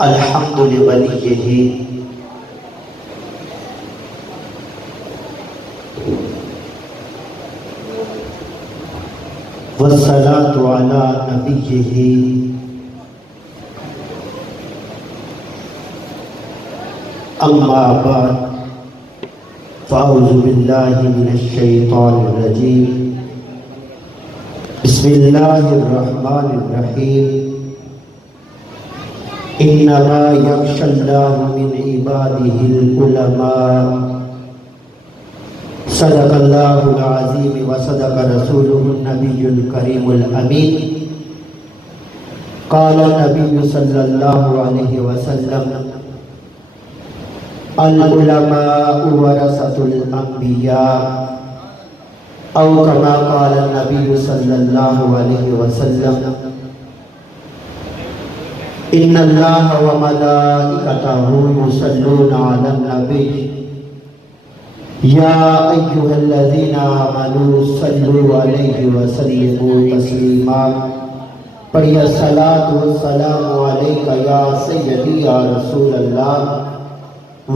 الحمد لوليه والصلاة على نبيه أما بعد فأعوذ بالله من الشيطان الرجيم بسم الله الرحمن الرحيم إنما يخشى الله من عباده العلماء صدق الله العظيم وصدق رسوله النبي الكريم الأمين قال النبي صلى الله عليه وسلم العلماء ورثة الأنبياء أو كما قال النبي صلى الله عليه وسلم إن الله وملائكته يصلون على النبي يا أيها الذين آمنوا صلوا عليه وسلموا تسليما پڑھیے الصلاۃ والسلام علیک یا سیدی یا رسول اللہ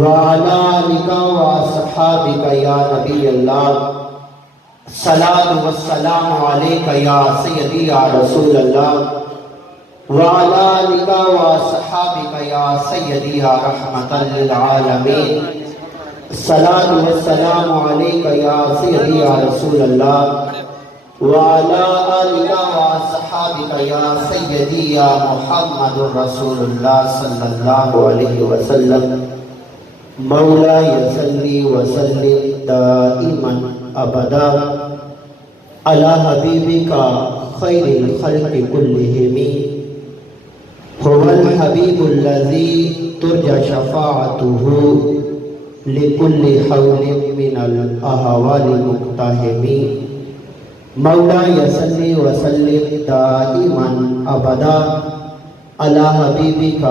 وعلی آلک واصحابک یا نبی اللہ الصلاۃ والسلام علیک یا سیدی یا رسول اللہ وعلی آلک واصحابک یا سیدی یا رحمۃ للعالمین الصلاۃ والسلام علیک یا سیدی یا رسول اللہ وعلی آلک واصحابک یا سیدی یا محمد رسول اللہ صلی اللہ علیہ وسلم مولاي صلی وسلم دائما ابدا على حبیبک خیر الخلق كلهم هو الحبیب الذي ترجى شفاعته لكل حول من الأهوال المقتحم مولاي صلی وسلم دائما ابدا على حبیبک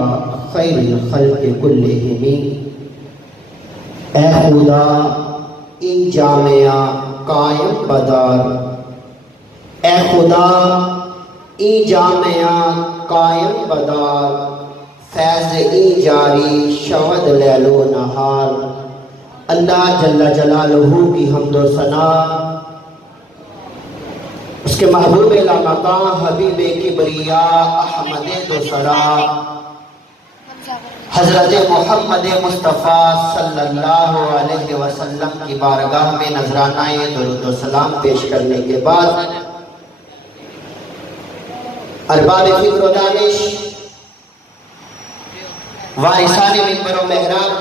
خیر الخلق كلهم اے خدا این جامعہ قائم بدار اے خدا این جامعہ قائم بدار فیض این جاری شود لیل و نہار اللہ جل جلالہ کی حمد و ثنا اس کے محبوب لامکان حبیب کبریاء احمد دوسرا حضرت محمد مصطفیٰ صلی اللہ علیہ وسلم کی بارگاہ میں نذرانہ درود و سلام پیش کرنے کے بعد ارباب فکر و دانش وارثان منبر و محراب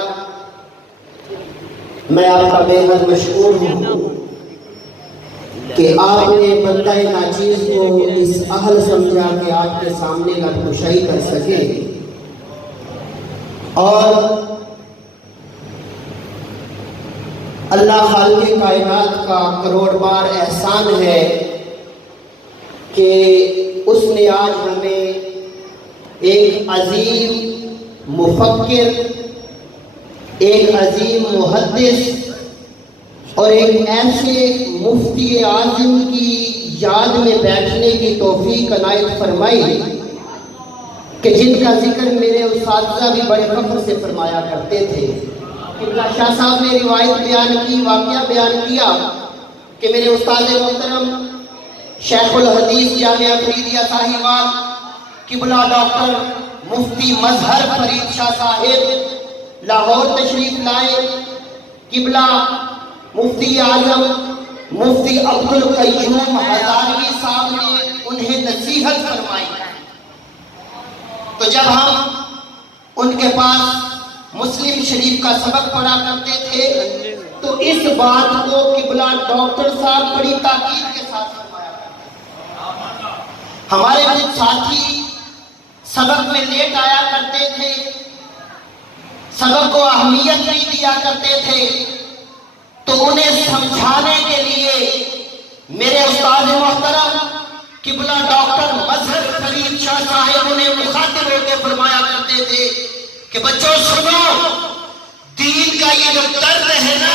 میں آپ کا بے حد مشکور ہوں کہ آپ نے بندہ ناچیز کو اس اہل سمجھا کہ آپ کے سامنے لب کشائی کر سکے اور اللہ خالق کائنات کا کروڑ بار احسان ہے کہ اس نے آج ہمیں ایک عظیم مفکر ایک عظیم محدث اور ایک ایسے مفتی اعظم کی یاد میں بیٹھنے کی توفیق عنایت فرمائی کہ جن کا ذکر میرے اساتذہ بھی بڑے فخر سے فرمایا کرتے تھے۔ قبلہ شاہ صاحب نے روایت بیان کی، واقعہ بیان کیا کہ میرے استاد محترم شیخ الحدیث جامعہ فریدیہ ساہیوال قبلہ ڈاکٹر مفتی مظہر فرید شاہ صاحب لاہور تشریف لائے۔ قبلہ مفتی اعظم مفتی عبدالقیوم ہزاروی صاحب نے انہیں نصیحت فرمائی۔ تو جب ہم ان کے پاس مسلم شریف کا سبق پڑھا کرتے تھے تو اس بات کو قبلہ ڈاکٹر صاحب بڑی تاکید کے ساتھ فرمایا کرتے تھے۔ ہمارے کچھ ساتھی سبق میں لیٹ آیا کرتے تھے، سبق کو اہمیت نہیں دیا کرتے تھے، تو انہیں سمجھانے کے لیے میرے استاد محترم قبلہ ڈاکٹر مظہر فرید شاہ صاحب انہیں مخاطب ہو کے فرمایا کرتے تھے کہ بچوں سنو، دین کا یہ جو درد ہے نا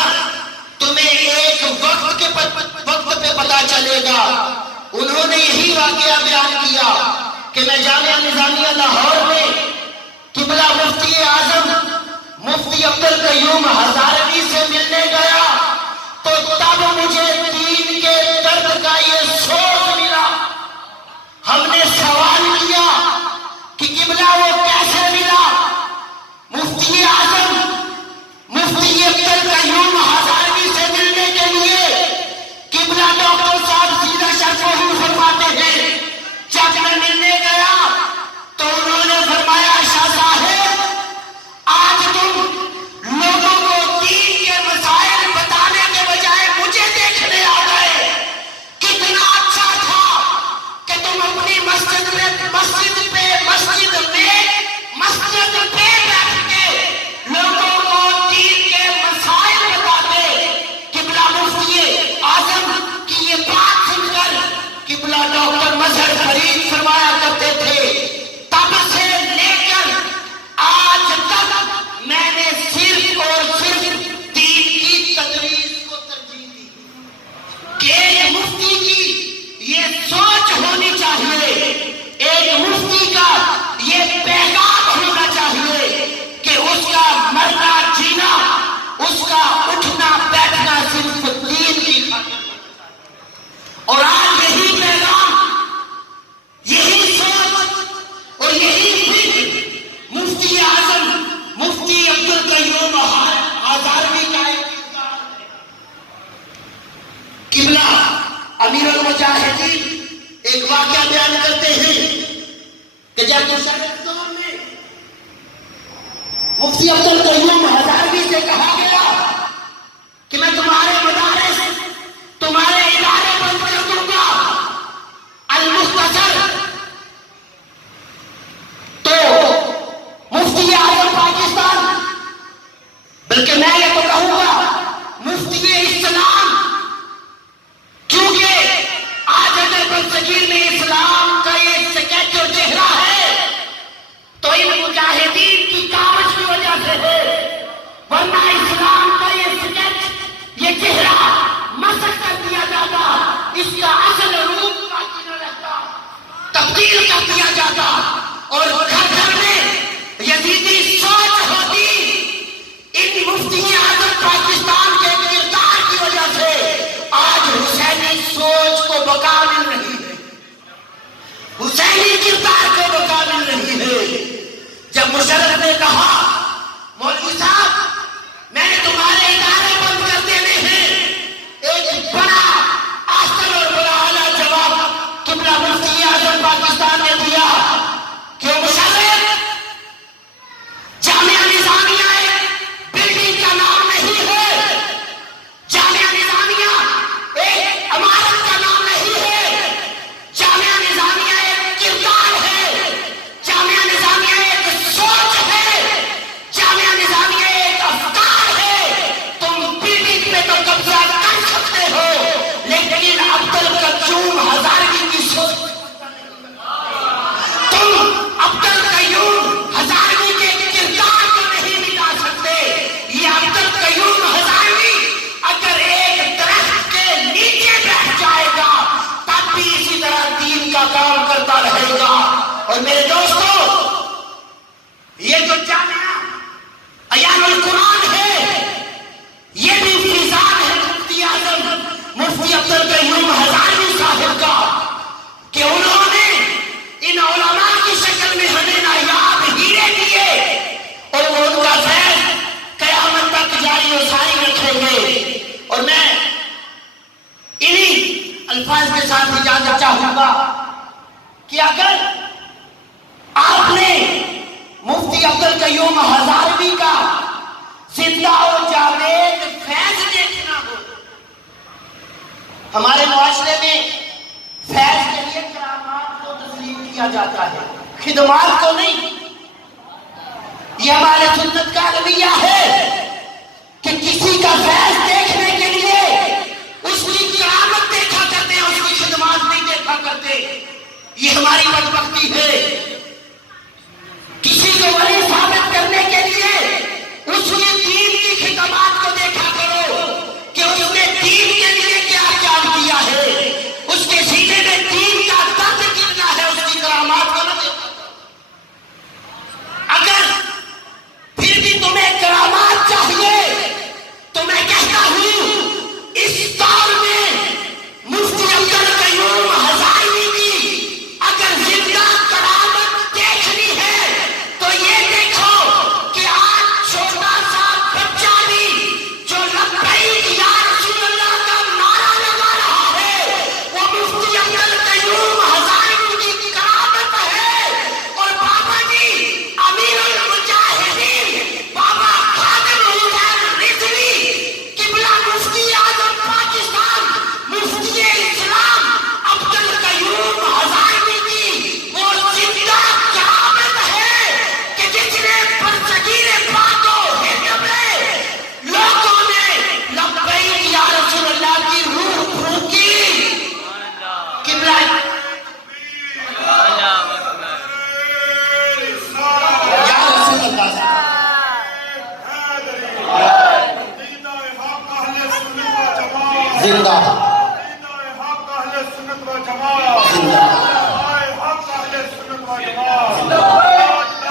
تمہیں ایک وقت پہ پتا چلے گا۔ انہوں نے یہی واقعہ بیان کیا کہ میں جامعہ نظامیہ لاہور میں قبلہ مفتی عبد القیوم ہزاروی سے ملنے گیا تو تب مجھے دین کے درد کا یہ سوز ملا. ہم نے سوال کیا کہ قبلہ وہ کیسے ملا؟ مفتی اعظم مفتی عبد القیوم ہزاروی سے ملنے کے لیے قبلہ ڈاکٹر صاحب سیدھا شرف فرماتے ہیں جب میں ملنے گیا تو انہوں نے فرمایا شاہ صاحب آج تم لوگوں کو دین کے مسائل بتانے کے بجائے مجھے دیکھنے آ گئے. کتنا اچھا تھا کہ تم اپنی مسجد پہ بیٹھ کے لوگوں کو دین کے مسائل بتاتے. قبلہ مفتی اعظم کی یہ بات سن کر قبلہ ڈاکٹر مظہر فرید فرمایا کرتے تھے تب سے لے کر آج تک میں نے صرف اور صرف دین کی تدریس کو ترجیح دی کہ ایک مفتی کی یہ سوچ ہونی چاہیے, ایک مفتی کا یہ پیغام ہونا چاہیے کہ اس کا مرنا جینا, اس کا اٹھنا بیٹھنا صرف دین کی خاطر. اور آج یہی پیغام, یہی سوچ اور یہی فکر مفتی اعظم مفتی عبد القیوم ہزاروی کا ایک کردار ہے. قبلہ امیر المجاہدین ایک واقعہ بیان کرتے ہیں کہ جب مشرف دور میں مفتی عبد القیوم ہزاروی سے کہا گیا کہ میں تمہارے مدارس تمہارے ادارے بند کر دوں گا المختصر, تو مفتی اعظم پاکستان بلکہ میں یہ تو کہوں گا مفتی اسلام, کیونکہ آج اگر بلصغیر میں اسلام کا یہ سکیچ اور چہرہ ہے تو ان مجاہدین کی کاوش کی وجہ سے ہے, ورنہ اسلام کا یہ سکیچ یہ چہرہ مسخ کر دیا جاتا, اس کا اصل روپ باقی نہ رہتا, تبدیل کر دیا جاتا اور گھر گھر میں یزیدی سوچ ہوتی. ان مفتی اعظم پاکستان کے کردار کی وجہ سے آج حسینی سوچ کو بقا مل رہی ہے, حسینی کردار کو بقا مل رہی ہے. جب مشرف نے کہا مولوی صاحب میں نے تمہارے ادارے بند کر دینے ہیں, ایک بڑا آسن اور بڑا اعلیٰ جواب قبلہ مفتی اعظم پاکستان نے دیا کہ مشرف جامعہ نظامیہ ایک بلڈنگ کا نام نہیں ہے, جامعہ نظامیہ ایک عمارت کا نام نہیں ہے, جامعہ نظامیہ ایک کردار ہے, جامعہ نظامیہ ایک سوچ ہے, جامعہ نظامیہ ایک افکار ہے. تم بلڈنگ پہ تو قبضہ کر سکتے ہو لیکن عبد القیوم ہزاروی کی سوچ تم عبد القیوم ہزاروی کے کردار کو نہیں مٹا سکتے. یہ عبد القیوم ہزاروی اگر ایک درخت کے نیچے بیٹھ جائے گا تب بھی اسی طرح دین کا کام کرتا رہے گا. اور میرے دوستو یہ جو جامعہ ایان القرآن ہے یہ بھی فیضان ہے مفتی اعظم مفتی عبد القیوم ہزاروی صاحب کا کہ انہوں نے ان علماء کی شکل میں ہمیں نایاب ہیرے دیے اور وہ ان کا فیض قیامت تک جاری و ساری رکھیں گے. اور میں انہی الفاظ کے ساتھ اجازت چاہوں گا کہ اگر آپ نے مفتی عبد القیوم ہزاروی کا زندہ و جاوید فیض دیکھنا ہو, ہمارے معاشرے میں فیض کے لیے کرامات کو تسلیم کیا جاتا ہے, خدمات کو نہیں. یہ ہمارے سنت کا رویہ ہے کہ کسی کا فیض دیکھنے کے لیے اس کی کرامت دیکھا کرتے ہیں, اس کی خدمات نہیں دیکھا کرتے. یہ ہماری بدبختی ہے. کسی کو ولی ثابت کرنے کے لیے اس کی دین کی خدمات کو دیکھا کرو کہ اس نے دین کے لیے کیا کام کیا ہے, اس کے سینے میں دین کا درد کتنا ہے, اس کی کرامات کو نہ دیکھا. اگر پھر بھی تمہیں کرامات زندہ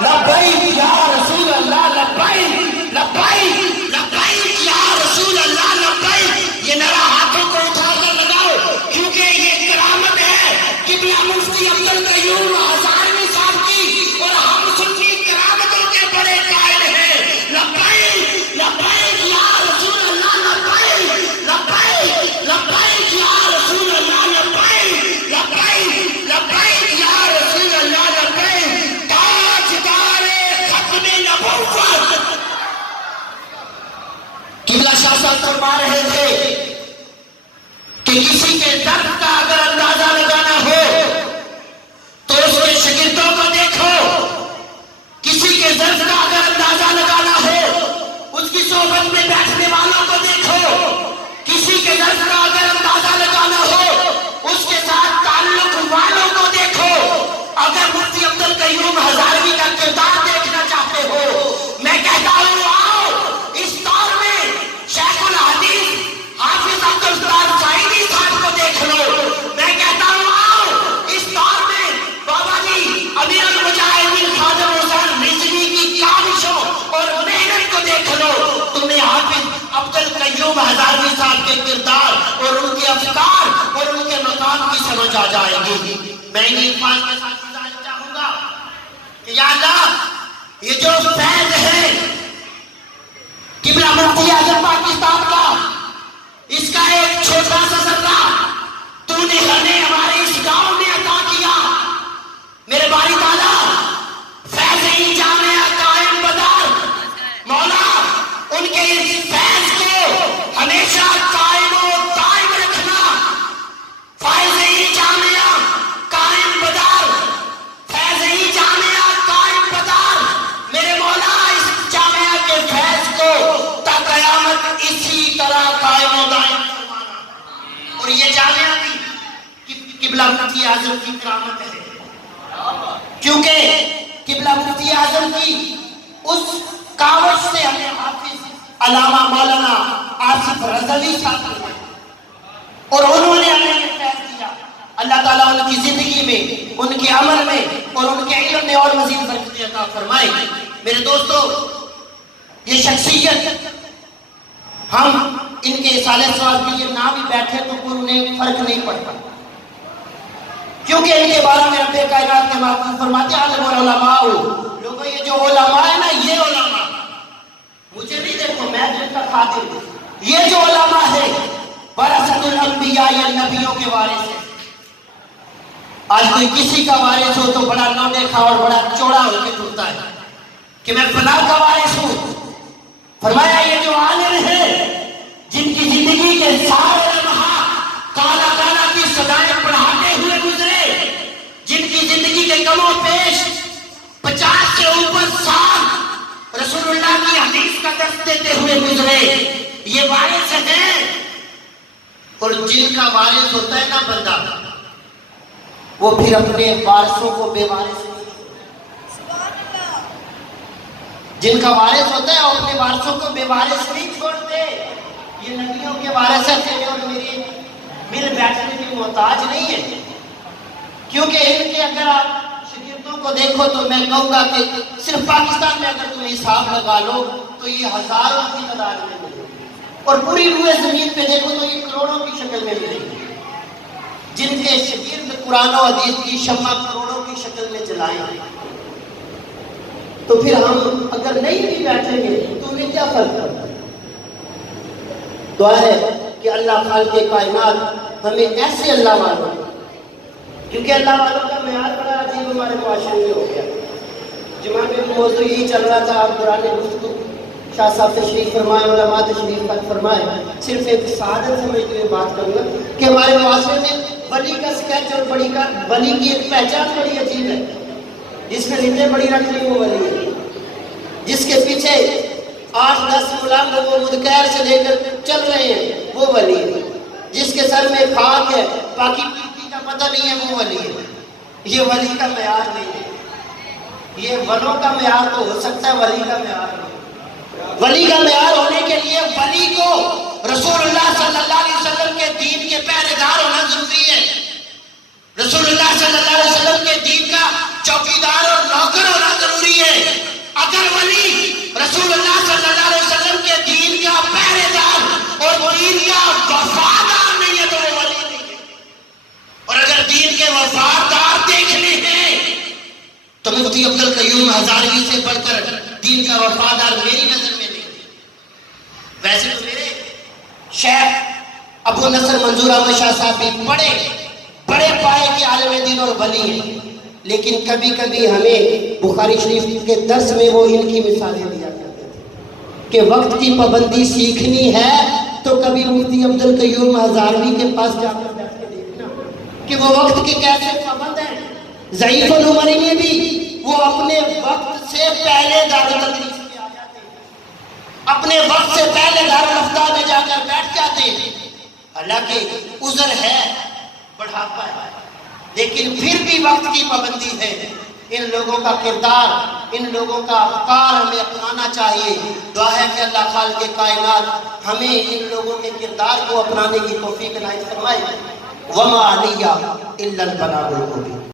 لبیک یا رسول اللہ لبیک لبیک لبیک یا رسول اللہ لبیک. یہ نعرہ ہاتھوں کو اٹھا کر لگاؤ کیونکہ یہ کرامت ہے قبلہ مفتی عبد القیوم ہزارویں صاحب کی اور ہم سنی کرامتوں کے بڑے قائل ہیں. لبیک لبیک یا رسول اللہ لبیک لبیک لبیک یا رسول اللہ لبیک لبیک لبیک یا رسول اللہ لبیک. تاجدار ختم نبوت قبلہ شاہ صاحب فرما رہے تھے کہ کسی کے درد کا اگر اندازہ لگانا ہو تو اس کے شاگردوں کو دیکھو. کسی کے درد کا اگر اندازہ لگانا ہو اس کی صحبت میں بیٹھنے والوں کو دیکھو. کسی کے درد کا اگر اندازہ لگانا ہو اس کے ساتھ تعلق والوں کو دیکھو. اگر مفتی عبد القیوم ہزاروی کا کردار دیکھنا چاہتے ہو میں کہتا ہوں آؤ اس دور میں شیخ الحدیث حافظ عبدالستار سعیدی صاحب کو دیکھ لو. میں کہتا ہوں آؤ اس دور میں بابا جی امیر المجاہدین خواجہ حسین رضوی کی کاوشوں اور محنت کو دیکھ لو. تمہیں حافظ عبد القیوم ہزاروی صاحب کے کردار اور ان کے افکار اور ان کے مقام کی سمجھ آ جائے گی. میں انہیں الفاظ کے ساتھ گزارنا چاہوں گا کہ یا اللہ یہ جو فیض ہے قبلہ مفتی اعظم پاکستان کا اس کا ایک چھوٹا سا ذرہ تو نے ہمیں ہمارے اس گاؤں میں عطا کیا. میرے باری تعالیٰ فیض ہی جامعہ قائم بدار مولا ان کے اس فیض کو ہمیشہ قائم و دائم رکھنا. فیض ہی جامعہ قائم بدار فیض ہی جامعہ قائم بدار میرے مولا اس جامعہ کے فیض کو تا قیامت اسی طرح قائم و دائم فرمانا. اور یہ جامعہ بھی قبلہ مفتی اعظم کی کرامت ہے کیونکہ قبلہ مفتی اعظم کی اس کاوش سے ہمیں حافظ علامہ مولانا آصف رضوی صاحب نے اور انہوں نے ہمیں یہ فیض دیا. اللہ تعالیٰ ان کی زندگی میں ان کے عمل میں اور ان کے علم میں اور مزید برکت عطا فرمائے. میرے دوستو یہ شخصیت ہم ان کے سالے ثواب کے لیے نہ بھی بیٹھے تو کوئی انہیں فرق نہیں پڑتا کیونکہ ان کے بارے میں رب کائنات کے محفوظ فرماتے ہیں عالم العلماء. لوگوں یہ جو علماء ہے نا یہ علماء مجھے نہیں دیکھو میں جن کا خادم ہوں. یہ جو علماء ہے ورثۃ الانبیاء یا نبیوں کے وارث ہیں. آج کوئی کسی کا وارث ہو تو بڑا نو دیکھا اور بڑا چوڑا ہو کے ٹوٹتا ہے کہ میں فلاں کا وارث ہوں. فرمایا یہ جو عالم ہے جن کی زندگی کے سارے لمحہ کالا کالا کی صدائیں پڑھاتے ہوئے گزرے, جن کی زندگی کے کم و بیش 50 سے اوپر سال رسول اللہ کی حدیث کا درس دیتے ہوئے گزرے, یہ وارث ہیں. اور جن کا وارث ہوتا ہے نا بندہ, وہ پھر اپنے وارثوں کو بے وارث نہیں. جن کا وارث ہوتا ہے وہ اپنے وارثوں کو بے وارث نہیں چھوڑتے. یہ نبیوں کے وارث ہیں, تیرے اور میرے مل بیٹھنے کی محتاج نہیں ہے. کیونکہ ان کے اگر آپ شاگردوں کو دیکھو تو میں کہوں گا کہ صرف پاکستان میں اگر تم حساب لگا لو تو یہ ہزاروں کی تعداد میں ملے, اور پوری روئے زمین پہ دیکھو تو یہ کروڑوں کی شکل میں ملے گی. جن کے شاگرد قرآن و حدیث کی شمع کروڑوں کی شکل میں جلائیں گے, تو پھر ہم اگر نہیں بھی بیٹھیں گے تو انہیں کیا فرق کرتا ہے. دعا ہے کہ اللہ خالق کائنات ہمیں ایسے اللہ والوں, کیونکہ اللہ والوں کا معیار بڑا عجیب ہمارے معاشرے میں ہو گیا. جمعہ میں موضوع یہی چل رہا تھا, آپ دوران گفتگو شاہ صاحب تشریف فرمائے, علماء تشریف تک فرمائے. صرف ایک سعادت سمجھتے ہوئے بات کروں گا کہ ہمارے معاشرے میں ولی کا سکیچ اور ولی کی ایک پہچان بڑی عجیب ہے. جس میں ریتیں بڑی رکھ لی وہ ولی ہے, جس کے پیچھے 8-10 ملانگ وہ مدکیر سے لے کر چل رہے ہیں وہ ولی ہے, جس کے سر میں خاک ہے باقی پیٹی کا پتہ نہیں ہے وہ ولی ہے. یہ ولی کا معیار نہیں ہے. یہ ولوں کا معیار تو ہو سکتا ہے, ولی کا معیار نہیں. ولی کا معیار ہونے کے لیے ولی کو رسول اللہ صلی اللہ علیہ وسلم کے دین کے پہرے دار ہونا ضروری ہے، رسول اللہ صلی اللہ علیہ وسلم کے دین کا چوکیدار اور نوکر ہونا ضروری ہے۔ اگر ولی رسول اللہ صلی اللہ علیہ وسلم کے دین کا پہرے دار اور دین کا وفادار نہیں ہے تو وہ ولی نہیں ہے۔ اور اگر دین کے وفادار دیکھنے ہیں تو مفتی عبدالقیوم ہزاروی سے بڑھ کر دین کا وفادار میری نظر میں نہیں۔ ویسے تو میرے شیخ ابو نصر منظور احمد شاہ صاحب بھی بڑے پائے کے عالم دین اور ولی ہیں، لیکن کبھی کبھی ہمیں بخاری شریف کے درس میں وہ ان کی مثالیں دیا کرتے تھے کہ وقت کی پابندی سیکھنی ہے تو کبھی مفتی عبدالقیوم ہزاروی کے پاس جا کر بیٹھ کے دیکھنا کہ وہ وقت کے کیسے پابند ہیں۔ ضعیف العمری میں بھی وہ اپنے وقت سے پہلے دارالتدریس میں آ جاتے ہیں، اپنے وقت سے پہلے دارالفتہ میں جا کر بیٹھ جاتے ہیں۔ حالانکہ عذر ہے، بڑھاپا ہے، لیکن پھر بھی وقت کی پابندی ہے۔ ان لوگوں کا کردار، ان لوگوں کا افکار ہمیں اپنانا چاہیے۔ دعا ہے کہ اللہ خالق کائنات ہمیں ان لوگوں کے کردار کو اپنانے کی توفیق عنایت فرمائے۔ وما علیہ الا البلاغ المبین۔